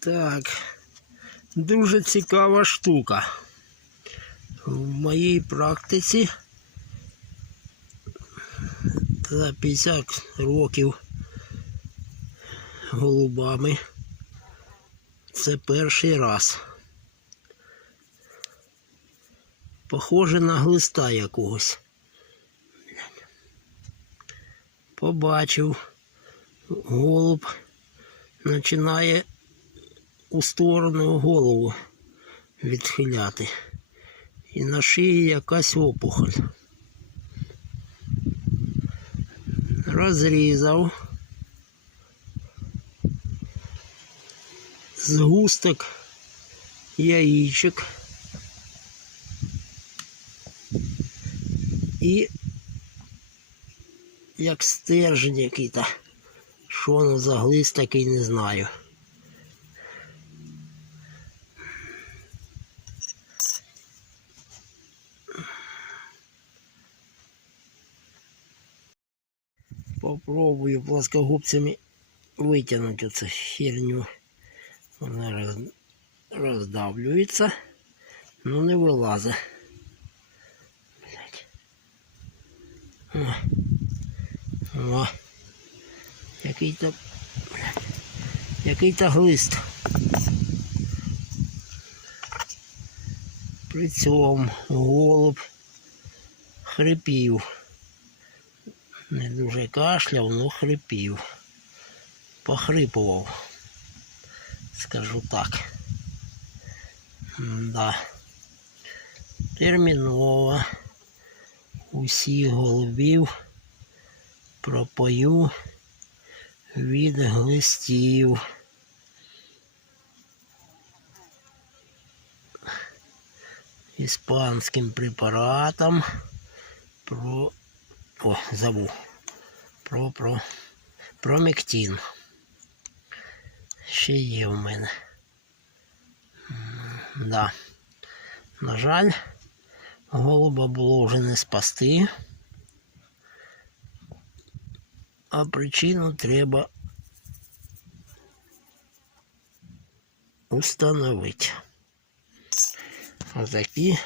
Так, дуже цікава штука. В моїй практиці за 50 років голубами. Це перший раз. Похоже на глиста якогось. Побачив, голуб починає у сторону голову відхиляти. І на шиї якась опухоль. Розрізав. Згусток яєчок. І як стержень який-то. Що воно за такий не знаю. Попробую плоскогубцями вытянуть эту херню. Вона роздавлюється, но не вилазить. О. О. Який-то. Який-то глист. При цьому голуб хрипів. Не дуже кашляв, но хрипів. Похрипував. Скажу так. Да. Терміново усіх голубів пропою від глистів. Іспанським препаратом про о, забув. Про, про, промектин. Ще є в мене. Да. На жаль, голуба було вже не спасти. А причину треба установити. Ось такі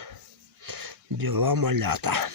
діла малята.